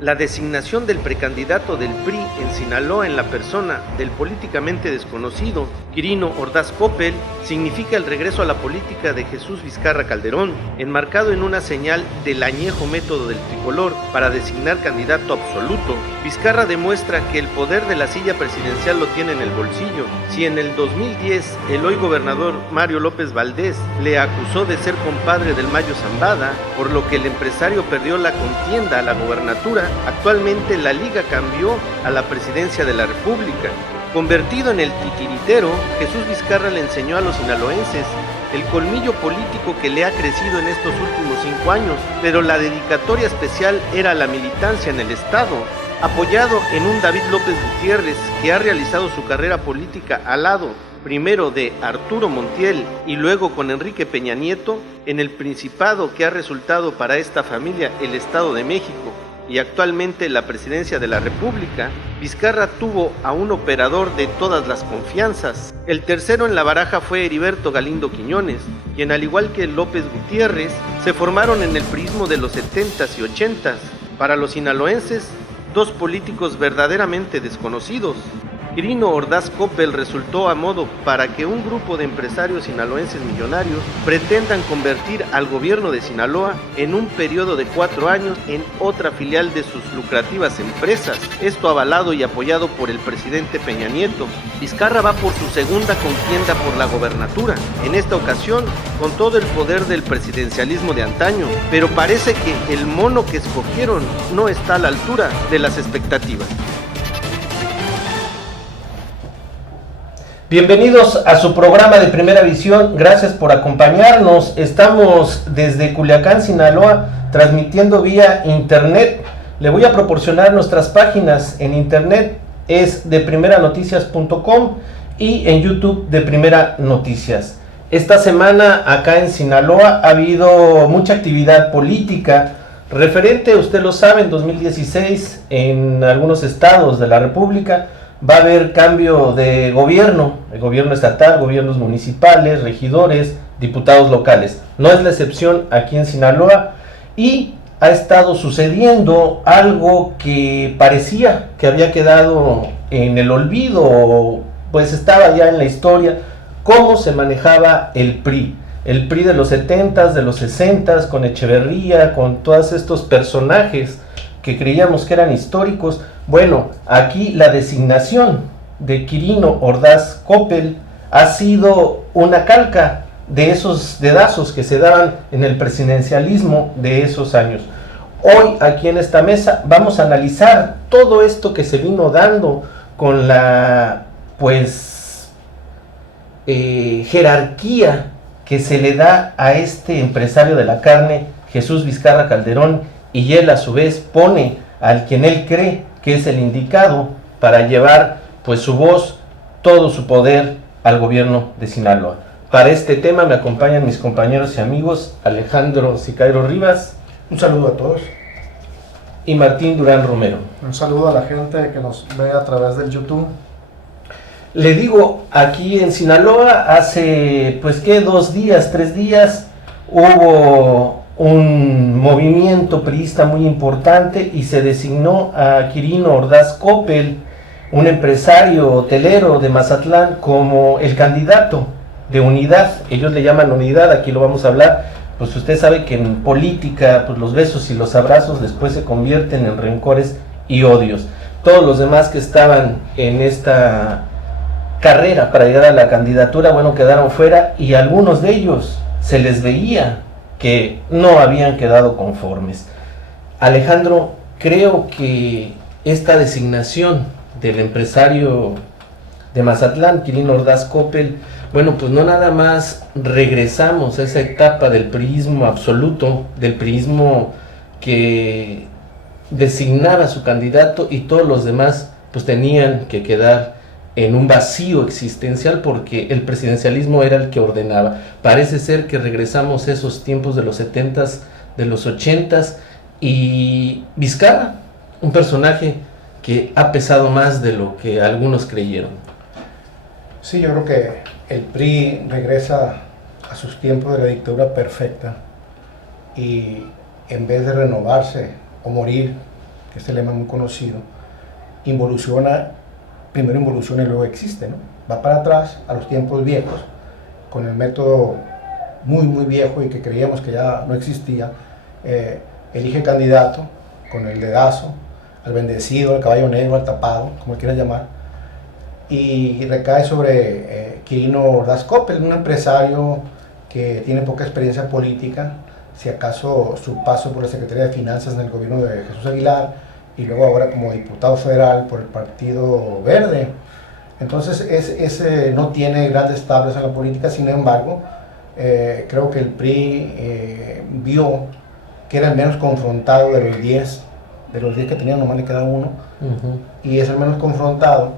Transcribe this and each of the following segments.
La designación del precandidato del PRI en Sinaloa en la persona del políticamente desconocido Quirino Ordaz Coppel significa el regreso a la política de Jesús Vizcarra Calderón, enmarcado en una señal del añejo método del tricolor para designar candidato absoluto. Vizcarra demuestra que el poder de la silla presidencial lo tiene en el bolsillo. Si en el 2010 el hoy gobernador Mario López Valdés le acusó de ser compadre del Mayo Zambada, por lo que el empresario perdió la contienda a la gobernatura, actualmente la liga cambió a la presidencia de la República. Convertido en el titiritero, Jesús Vizcarra le enseñó a los sinaloenses el colmillo político que le ha crecido en estos últimos 5 años, pero la dedicatoria especial era la militancia en el Estado, apoyado en un David López Gutiérrez que ha realizado su carrera política al lado, primero de Arturo Montiel y luego con Enrique Peña Nieto, en el Principado que ha resultado para esta familia el Estado de México, y actualmente la presidencia de la República. Vizcarra tuvo a un operador de todas las confianzas. El tercero en la baraja fue Heriberto Galindo Quiñones, quien al igual que López Gutiérrez, se formaron en el prismo de los 70s y 80s. Para los sinaloenses, dos políticos verdaderamente desconocidos. Quirino Ordaz Coppel resultó a modo para que un grupo de empresarios sinaloenses millonarios pretendan convertir al gobierno de Sinaloa en un periodo de 4 años en otra filial de sus lucrativas empresas, esto avalado y apoyado por el presidente Peña Nieto. Vizcarra va por su segunda contienda por la gobernatura, en esta ocasión con todo el poder del presidencialismo de antaño, pero parece que el mono que escogieron no está a la altura de las expectativas. Bienvenidos a su programa de Primera Visión, gracias por acompañarnos. Estamos desde Culiacán, Sinaloa, transmitiendo vía internet. Le voy a proporcionar nuestras páginas en internet, es deprimeranoticias.com y en YouTube de Primera Noticias. Esta semana acá en Sinaloa ha habido mucha actividad política referente, usted lo sabe, en 2016 en algunos estados de la República va a haber cambio de gobierno, el gobierno estatal, gobiernos municipales, regidores, diputados locales. No es la excepción aquí en Sinaloa y ha estado sucediendo algo que parecía que había quedado en el olvido, pues estaba ya en la historia, cómo se manejaba el PRI. El PRI de los 70s, de los 60s, con Echeverría, con todos estos personajes que creíamos que eran históricos. Bueno, aquí la designación de Quirino Ordaz Coppel ha sido una calca de esos dedazos que se daban en el presidencialismo de esos años. Hoy aquí en esta mesa vamos a analizar todo esto que se vino dando con la jerarquía que se le da a este empresario de la carne, Jesús Vizcarra Calderón, y él a su vez pone al quien él cree que es el indicado para llevar pues su voz, todo su poder al gobierno de Sinaloa. Para este tema me acompañan mis compañeros y amigos Alejandro Sicairo Rivas. Un saludo a todos. Y Martín Durán Romero. Un saludo a la gente que nos ve a través del YouTube. Le digo, aquí en Sinaloa hace 2 días, 3 días, hubo un movimiento priista muy importante y se designó a Quirino Ordaz Coppel, un empresario hotelero de Mazatlán, como el candidato de Unidad. Ellos le llaman Unidad, aquí lo vamos a hablar. Pues usted sabe que en política pues los besos y los abrazos después se convierten en rencores y odios. Todos los demás que estaban en esta carrera para llegar a la candidatura, bueno, quedaron fuera y algunos de ellos se les veía que no habían quedado conformes. Alejandro, creo que esta designación del empresario de Mazatlán, Quirino Ordaz Coppel, bueno, pues no nada más regresamos a esa etapa del priismo absoluto, del priismo que designaba a su candidato y todos los demás pues tenían que quedar en un vacío existencial porque el presidencialismo era el que ordenaba. Parece ser que regresamos a esos tiempos de los 70s, de los 80s, y Vizcarra, un personaje que ha pesado más de lo que algunos creyeron. Sí, yo creo que el PRI regresa a sus tiempos de la dictadura perfecta y en vez de renovarse o morir que es el lema muy conocido, primero involuciona y luego existe, ¿no? Va para atrás a los tiempos viejos, con el método muy viejo y que creíamos que ya no existía, elige candidato con el dedazo, al bendecido, al caballo negro, al tapado, como quieras llamar, y recae sobre Quirino Ordaz Coppel, un empresario que tiene poca experiencia política, si acaso su paso por la Secretaría de Finanzas en el gobierno de Jesús Aguilar, y luego ahora como diputado federal por el Partido Verde. Entonces ese no tiene grandes tablas en la política, sin embargo, creo que el PRI vio que era el menos confrontado de los 10 que tenían, nomás le queda uno, y es el menos confrontado.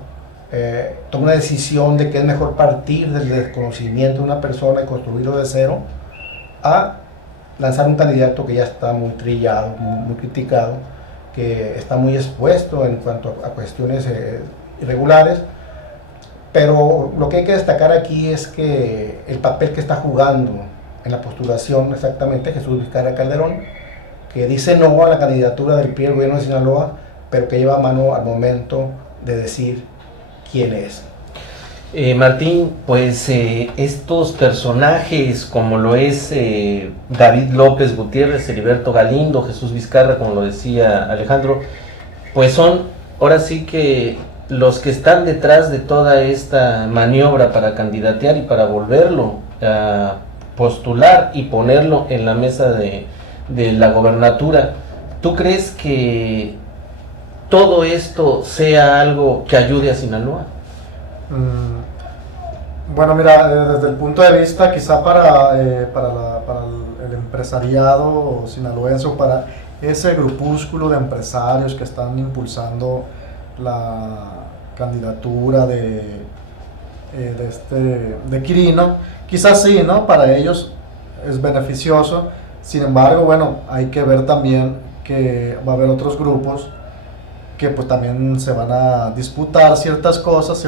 Toma una decisión de que es mejor partir del desconocimiento de una persona y construirlo de cero, a lanzar un candidato que ya está muy trillado, muy criticado, que está muy expuesto en cuanto a cuestiones irregulares. Pero lo que hay que destacar aquí es que el papel que está jugando en la postulación exactamente Jesús Vizcarra Calderón, que dice no a la candidatura del PRI al gobierno de Sinaloa, pero que lleva mano al momento de decir quién es. Martín, pues estos personajes como lo es David López Gutiérrez, Heriberto Galindo, Jesús Vizcarra, como lo decía Alejandro, pues son ahora sí que los que están detrás de toda esta maniobra para candidatear y para volverlo a postular y ponerlo en la mesa de la gobernatura. ¿Tú crees que todo esto sea algo que ayude a Sinaloa? Bueno, mira, desde el punto de vista quizá para el empresariado sinaloense, o para ese grupúsculo de empresarios que están impulsando la candidatura de Quirino, quizás sí, ¿no? Para ellos es beneficioso. Sin embargo, bueno, hay que ver también que va a haber otros grupos que pues también se van a disputar ciertas cosas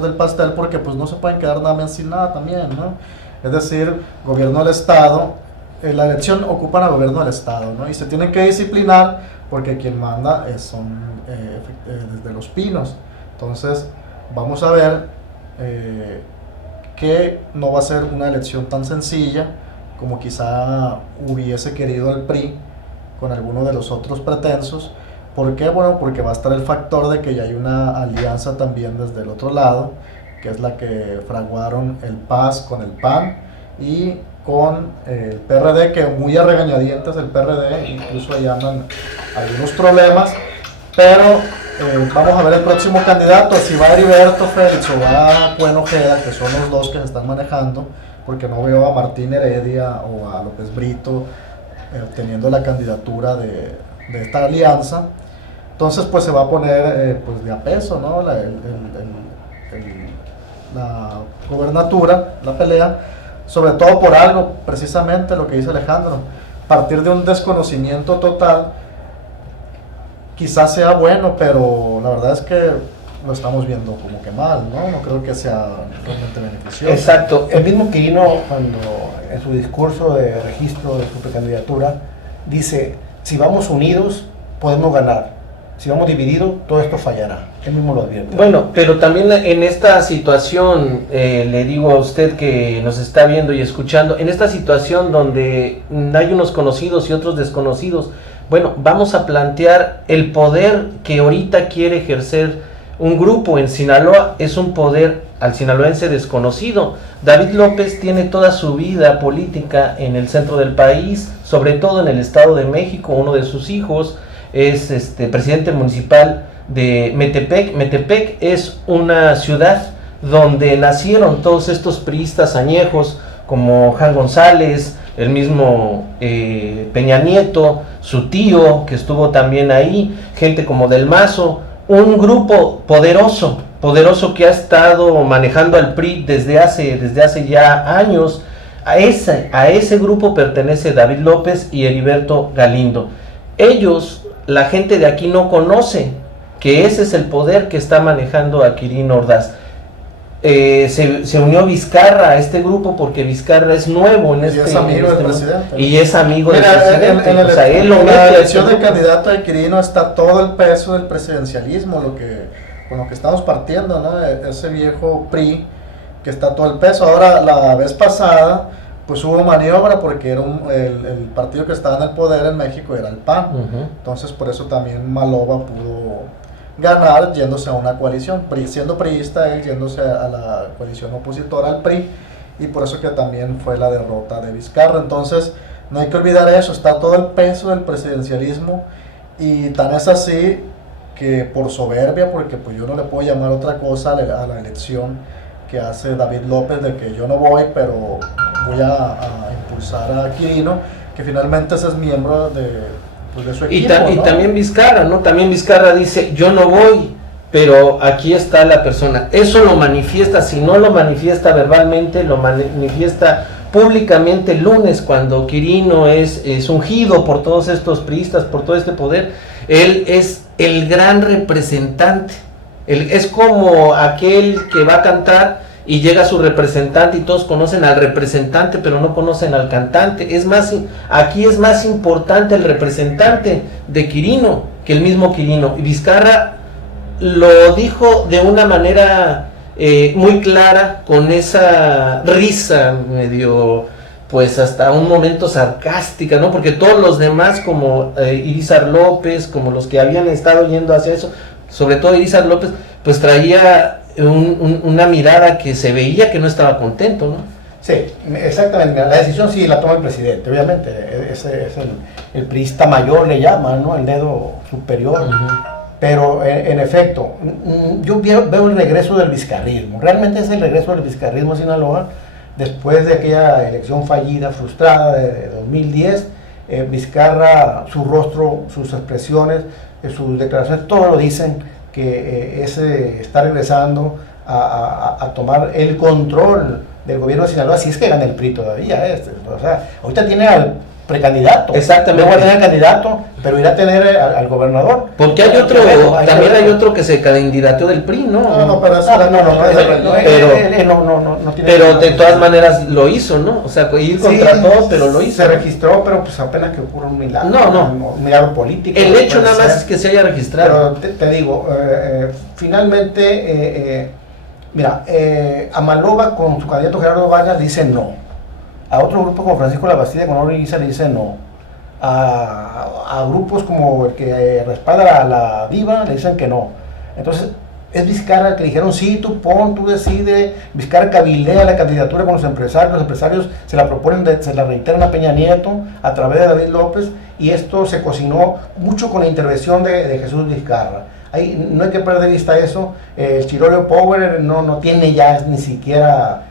del pastel, porque pues no se pueden quedar nada más sin nada también, ¿no? Es decir, gobierno del estado, la elección ocupan al gobierno del estado, ¿no? Y se tienen que disciplinar porque quien manda son desde Los Pinos. Entonces vamos a ver que no va a ser una elección tan sencilla como quizá hubiese querido el PRI con alguno de los otros pretensos. ¿Por qué? Bueno, porque va a estar el factor de que ya hay una alianza también desde el otro lado, que es la que fraguaron el PAS con el PAN y con el PRD, que muy a regañadientes el PRD, incluso ahí andan algunos problemas, pero vamos a ver el próximo candidato, si va Heriberto Félix o va Cuen Ojeda, que son los dos que se están manejando, porque no veo a Martín Heredia o a López Brito teniendo la candidatura de esta alianza. Entonces pues se va a poner pues de a peso, ¿no? la gobernatura, la pelea, sobre todo por algo, precisamente lo que dice Alejandro, partir de un desconocimiento total. Quizás sea bueno, pero la verdad es que lo estamos viendo como que mal, ¿no? No creo que sea realmente beneficioso. Exacto. El mismo Quirino, cuando en su discurso de registro de su precandidatura, dice, si vamos unidos, podemos ganar. Si vamos divididos, todo esto fallará. Él mismo lo advierte. Bueno, pero también en esta situación, le digo a usted que nos está viendo y escuchando, en esta situación donde hay unos conocidos y otros desconocidos, bueno, vamos a plantear el poder que ahorita quiere ejercer un grupo en Sinaloa. Es un poder al sinaloense desconocido. David López tiene toda su vida política en el centro del país, sobre todo en el Estado de México. Uno de sus hijos es presidente municipal de Metepec. Metepec es una ciudad donde nacieron todos estos priistas añejos como Jan González, el mismo Peña Nieto, su tío que estuvo también ahí, gente como Del Mazo, un grupo poderoso que ha estado manejando al PRI desde hace ya años. A ese grupo pertenece David López y Heriberto Galindo. Ellos, la gente de aquí no conoce que ese es el poder que está manejando a Quirino Ordaz. se unió Vizcarra a este grupo porque Vizcarra es nuevo en y es amigo del presidente. Y es amigo del Mira, presidente. en O sea, él lo la mete elección a del este grupo. candidato de Quirino está todo el peso del presidencialismo, con lo que estamos partiendo, ¿no? Ese viejo PRI que está todo el peso. Ahora, la vez pasada, pues hubo maniobra porque era el partido que estaba en el poder en México era el PAN. Entonces, por eso también Maloba pudo ganar yéndose a una coalición, siendo priista, él yéndose a la coalición opositora al PRI, y por eso que también fue la derrota de Vizcarra. Entonces, no hay que olvidar eso, está todo el peso del presidencialismo, y tan es así que por soberbia, porque pues yo no le puedo llamar otra cosa a la elección que hace David López de que yo no voy, pero voy a impulsar a Quirino, que finalmente ese es miembro de su equipo, Y ¿no? también Vizcarra, ¿no? También Vizcarra dice, yo no voy, pero aquí está la persona. Eso lo manifiesta, si no lo manifiesta verbalmente, lo manifiesta públicamente el lunes, cuando Quirino es ungido por todos estos priistas, por todo este poder. Él es el gran representante. Es como aquel que va a cantar y llega su representante y todos conocen al representante pero no conocen al cantante. Aquí es más importante el representante de Quirino que el mismo Quirino. Y Vizcarra lo dijo de una manera muy clara, con esa risa medio, pues hasta un momento sarcástica, ¿no? Porque todos los demás, como Irizar López, como los que habían estado yendo hacia eso, sobre todo Irizar López, pues traía una mirada que se veía que no estaba contento, ¿no? Sí, exactamente. La decisión sí la toma el presidente, obviamente. Ese es el priista mayor, le llaman, ¿no? El dedo superior. Pero en efecto, yo veo el regreso del vizcarrismo. Realmente es el regreso del vizcarrismo a Sinaloa después de aquella elección fallida, frustrada de 2010. Vizcarra, su rostro, sus expresiones, sus declaraciones, todo lo dicen que está regresando a tomar el control del gobierno de Sinaloa, si es que gana el PRI todavía. O sea, ahorita tiene al precandidato, exactamente, luego va a tener al candidato, pero irá a tener al gobernador. Porque hay otro, también hay otro que se candidateó del PRI, ¿no? No, pero eso no tiene. Pero de todas maneras lo hizo, ¿no? O sea, ir contra todos, pero lo hizo. Se registró, pero pues apenas que ocurre un milagro. Un milagro político. El hecho nada más es que se haya registrado. Pero te digo, finalmente, mira, a Maloba con su candidato Gerardo Vargas dice no. A otro grupo como Francisco Labastida con Oro Iriza le dice no. A grupos como el que respalda a la Diva le dicen que no. Entonces es Vizcarra que dijeron sí, tú decides. Vizcarra cabildea la candidatura con los empresarios se la proponen, se la reiteran a Peña Nieto a través de David López, y esto se cocinó mucho con la intervención de Jesús Vizcarra. No hay que perder de vista eso. El Chirorio Power no tiene ya ni siquiera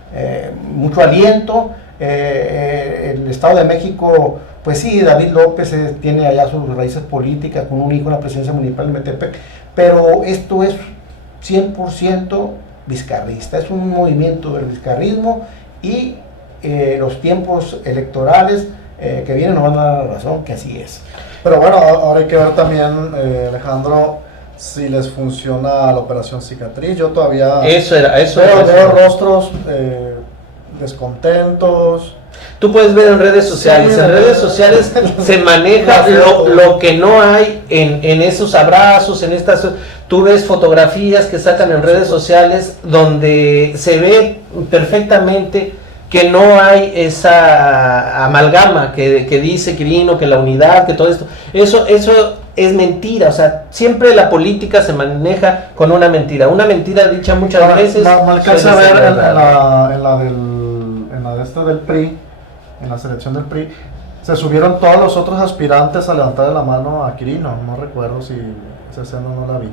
mucho aliento. El Estado de México, pues sí, David López tiene allá sus raíces políticas con un hijo en la presidencia municipal de Metepec, pero esto es 100% vizcarrista, es un movimiento del vizcarrismo, y los tiempos electorales que vienen nos van a dar la razón que así es. Pero bueno, ahora hay que ver también, Alejandro, si les funciona la operación cicatriz. Yo todavía veo rostros descontentos. Tú puedes ver en redes sociales, sí, en redes sociales se maneja lo que no hay en esos abrazos, en estas. Tú ves fotografías que sacan en redes sociales donde se ve perfectamente que no hay esa amalgama que dice Quirino, que la unidad, que todo esto. Eso es mentira. O sea, siempre la política se maneja con una mentira dicha muchas veces. No alcanza a ver en la del PRI, en la selección del PRI, se subieron todos los otros aspirantes a levantarle la mano a Quirino. No recuerdo si esa escena no la vi.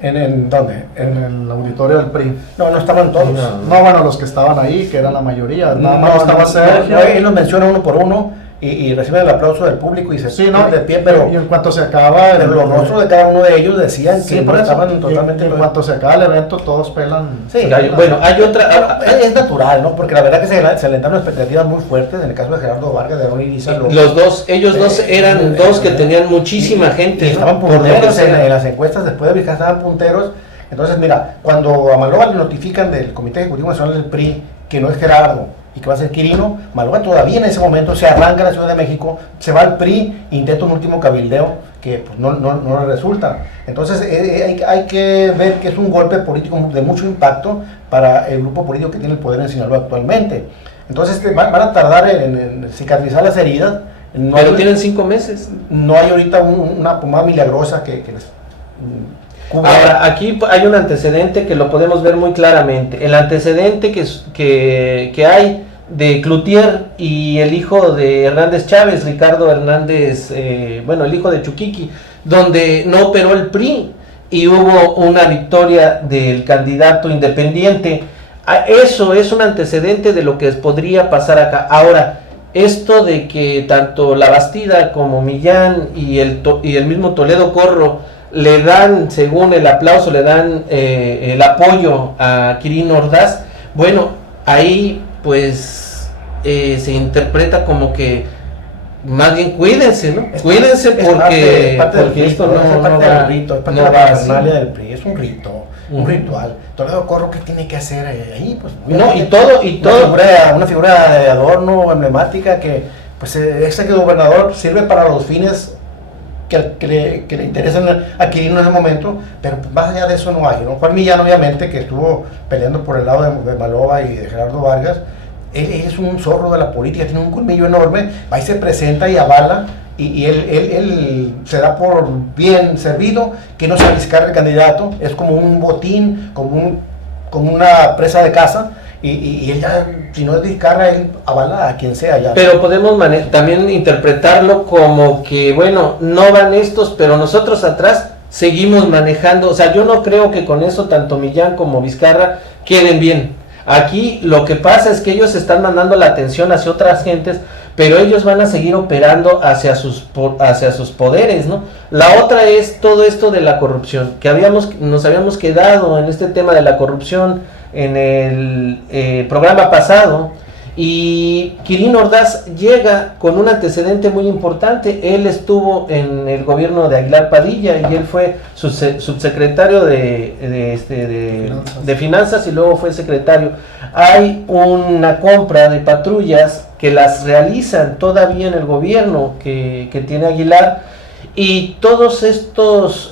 ¿En dónde? En el auditorio del PRI. No estaban todos. No, bueno, los que estaban ahí, que era la mayoría. Nada más estaba Sergio. Él los menciona uno por uno y recibe el aplauso del público y se pone de pie, pero y en cuanto se acaba pero los rostros de cada uno de ellos decían que no estaban totalmente. En cuanto se acaba el evento, todos pelan. Sí, bueno, hay otra. Es natural, ¿no? Porque la verdad que se alentaron expectativas muy fuertes en el caso de Gerardo Vargas, de Ron Iriza. Ellos dos eran dos que tenían muchísima gente. Y estaban punteros en las encuestas después de Vizcarra, estaban punteros. Entonces, mira, cuando a Maloba le notifican del Comité Ejecutivo Nacional del PRI que no es Gerardo y que va a ser Quirino, Maloba todavía en ese momento se arranca a la Ciudad de México, se va al PRI, intenta un último cabildeo que pues, no le resulta. Entonces hay que ver que es un golpe político de mucho impacto para el grupo político que tiene el poder en Sinaloa actualmente. Entonces van a tardar en cicatrizar las heridas. Pero tienen 5 meses. No hay ahorita una pomada milagrosa que les cubra. Ahora, aquí hay un antecedente que lo podemos ver muy claramente. El antecedente que hay de Cloutier y el hijo de Hernández Chávez, Ricardo Hernández, el hijo de Chuquiqui, donde no operó el PRI y hubo una victoria del candidato independiente. Eso es un antecedente de lo que podría pasar acá. Ahora, esto de que tanto La Bastida como Millán y el mismo Toledo Corro le dan, según el aplauso, le dan el apoyo a Quirino Ordaz, bueno, ahí pues se interpreta como que más bien cuídense, ¿no? Cuídense porque esto no va así. Del PRI, es un rito, un ritual. Toledo Corro, ¿qué tiene que hacer ahí? Pues, una figura de adorno emblemática que, pues, ese gobernador sirve para los fines que le interesan a Quirino en ese momento, pero pues, más allá de eso no hay, ¿no? Juan Millán, obviamente, que estuvo peleando por el lado de Maloba y de Gerardo Vargas, él es un zorro de la política, tiene un colmillo enorme, va y se presenta y avala, y él se da por bien servido, que no se aliscar el candidato, es como un botín, como una presa de caza, y él ya, si no es Vizcarra, él avala a quien sea ya. Pero podemos también interpretarlo como que, bueno, no van estos, pero nosotros atrás seguimos manejando. O sea, yo no creo que con eso tanto Millán como Vizcarra queden bien. Aquí lo que pasa es que ellos están mandando la atención hacia otras gentes, pero ellos van a seguir operando hacia sus poderes, ¿no? La otra es todo esto de la corrupción, que nos habíamos quedado en este tema de la corrupción en el programa pasado, y Quirino Ordaz llega con un antecedente muy importante. Él estuvo en el gobierno de Aguilar Padilla y él fue subsecretario de finanzas y luego fue secretario. Hay una compra de patrullas que las realizan todavía en el gobierno que tiene Aguilar, y todos estos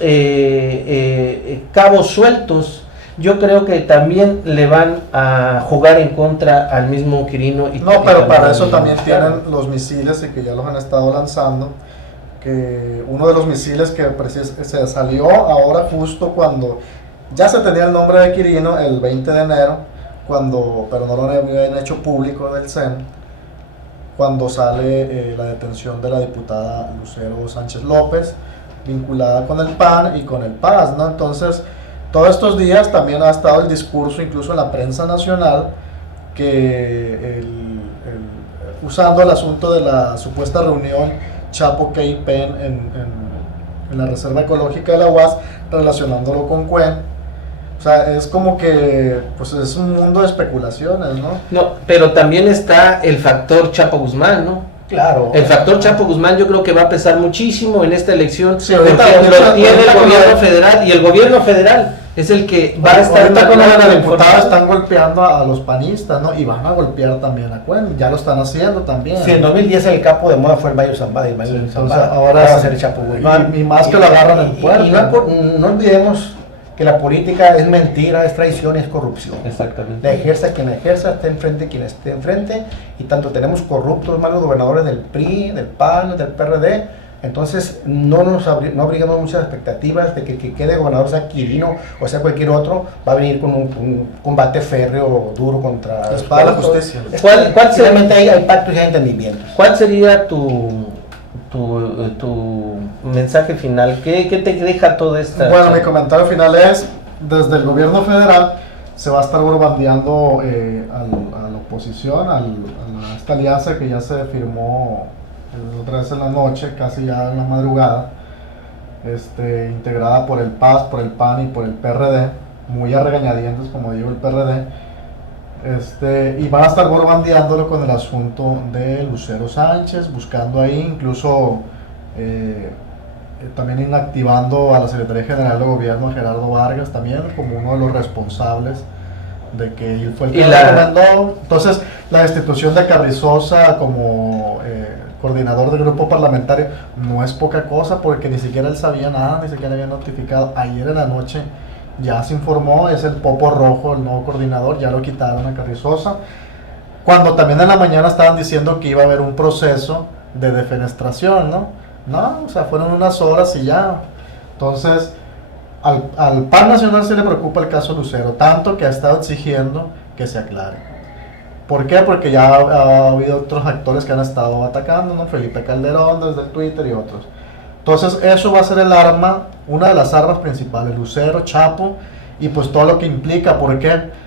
cabos sueltos yo creo que también le van a jugar en contra al mismo Quirino. Pero para eso también tienen los misiles, y que ya los han estado lanzando, que uno de los misiles que se salió ahora justo cuando ya se tenía el nombre de Quirino, el 20 de enero, pero no lo habían hecho público del CEN, cuando sale la detención de la diputada Lucero Sánchez López, vinculada con el PAN y con el PAS, ¿no? Entonces, todos estos días también ha estado el discurso, incluso en la prensa nacional, que usando el asunto de la supuesta reunión Chapo Key Pen en la Reserva Ecológica de la UAS, relacionándolo con Cuen. O sea, es como que pues es un mundo de especulaciones, ¿no? No, pero también está el factor Chapo Guzmán, ¿no? Claro. El factor Chapo Guzmán yo creo que va a pesar muchísimo en esta elección, sí, porque lo tiene el gobierno federal, y el gobierno federal es el que va a estar... Ahorita con la diputada están golpeando a los panistas, ¿no? Y van a golpear también a Cuen, ya lo están haciendo también. Sí, en 2010 el capo de moda fue el Mayo Zambada, y Mayo Zambada ahora va a ser el Chapo Guzmán. Y más que lo agarran en puerto. Y no olvidemos que la política es mentira, es traición y es corrupción. Exactamente. La ejerza quien la ejerza, esté enfrente quien esté enfrente, y tanto tenemos corruptos, malos gobernadores del PRI, del PAN, del PRD. Entonces no abrigamos muchas expectativas de que quede gobernador, sea Quirino o sea cualquier otro, va a venir con un combate férreo, duro contra la espada de la justicia. ¿Cuál realmente hay pactos y hay entendimientos? ¿Cuál sería tu mensaje final? ¿Qué te deja toda esta? Bueno, mi comentario final es: desde el gobierno federal se va a estar bombardeando a la oposición, a esta alianza que ya se firmó otra vez en la noche, casi ya en la madrugada, integrada por el PAS, por el PAN y por el PRD, muy a regañadientes, como digo, el PRD, y van a estar bombardeándolo con el asunto de Lucero Sánchez, buscando ahí incluso también inactivando a la Secretaría General de Gobierno, Gerardo Vargas, también como uno de los responsables de que él fue el que lo recomendó. Entonces, la destitución de Carrizosa como coordinador del grupo parlamentario no es poca cosa, porque ni siquiera él sabía nada, ni siquiera había notificado. Ayer en la noche ya se informó, es el Popo Rojo, el nuevo coordinador, ya lo quitaron a Carrizosa. Cuando también en la mañana estaban diciendo que iba a haber un proceso de defenestración, ¿no? No, o sea, fueron unas horas y ya. Entonces, al PAN Nacional se le preocupa el caso Lucero, tanto que ha estado exigiendo que se aclare. ¿Por qué? Porque ya ha habido otros actores que han estado atacando, ¿no? Felipe Calderón desde el Twitter y otros. Entonces, eso va a ser el arma, una de las armas principales, Lucero, Chapo, y pues todo lo que implica. ¿Por qué?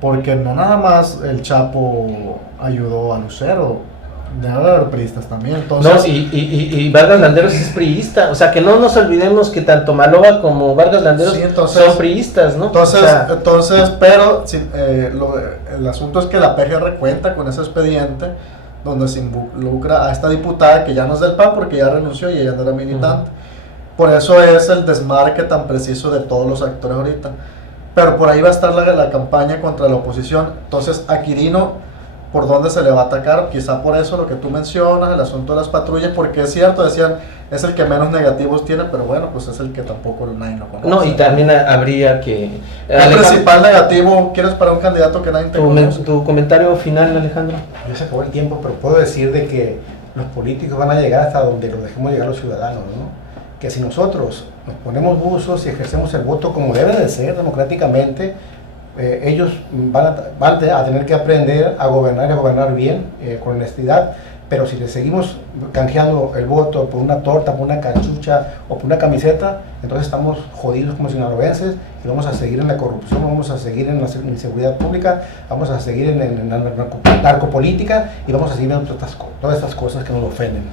Porque no nada más el Chapo ayudó a Lucero, debe haber priistas también. Entonces, no, y Vargas Landeros es priista, o sea, que no nos olvidemos que tanto Maloba como Vargas Landeros sí, entonces, son priistas, ¿no? Entonces, pero sí, el asunto es que la PGR cuenta con ese expediente donde se involucra a esta diputada que ya no es del PAN porque ya renunció y ella no era militante. Por eso es el desmarque tan preciso de todos los actores ahorita. Pero por ahí va a estar la campaña contra la oposición. Entonces, a Quirino, ¿por dónde se le va a atacar? Quizá por eso lo que tú mencionas, el asunto de las patrullas, porque es cierto, decían, es el que menos negativos tiene, pero bueno, pues es el que tampoco nadie lo conoce. No, y también habría que... El principal negativo, ¿quieres para un candidato que nadie te conoce? ¿Tu comentario final, Alejandro? Ya se acabó el tiempo, pero puedo decir de que los políticos van a llegar hasta donde los dejemos llegar los ciudadanos, ¿no? Que si nosotros nos ponemos buzos y ejercemos el voto como debe de ser, democráticamente, ellos van a tener que aprender a gobernar y a gobernar bien, con honestidad. Pero si les seguimos canjeando el voto por una torta, por una cachucha o por una camiseta, entonces estamos jodidos como sinaloenses y vamos a seguir en la corrupción, vamos a seguir en la inseguridad pública, vamos a seguir en la narcopolítica y vamos a seguir en todas estas cosas que nos ofenden.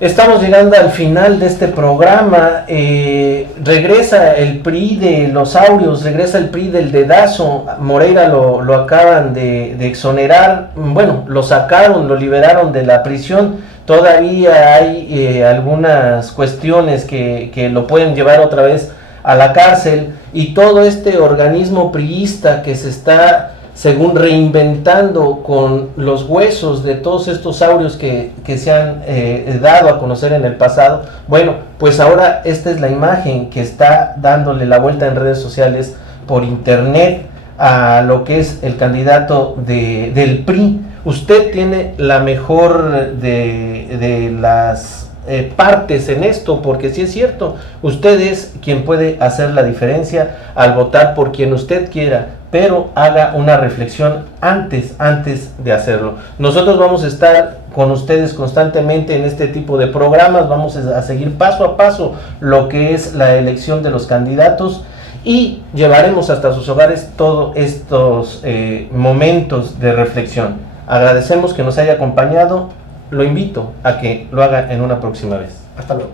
Estamos llegando al final de este programa. Regresa el PRI de los Aureos, regresa el PRI del dedazo. Moreira lo acaban de exonerar, bueno, lo sacaron, lo liberaron de la prisión. Todavía hay algunas cuestiones que lo pueden llevar otra vez a la cárcel, y todo este organismo priista que se está, según, reinventando con los huesos de todos estos aureos que se han dado a conocer en el pasado. Bueno, pues ahora esta es la imagen que está dándole la vuelta en redes sociales, por internet, a lo que es el candidato del PRI. Usted tiene la mejor de las partes en esto, porque sí es cierto, usted es quien puede hacer la diferencia al votar por quien usted quiera, pero haga una reflexión antes de hacerlo. Nosotros vamos a estar con ustedes constantemente en este tipo de programas, vamos a seguir paso a paso lo que es la elección de los candidatos, y llevaremos hasta sus hogares todos estos momentos de reflexión. Agradecemos que nos haya acompañado, lo invito a que lo haga en una próxima vez. Hasta luego.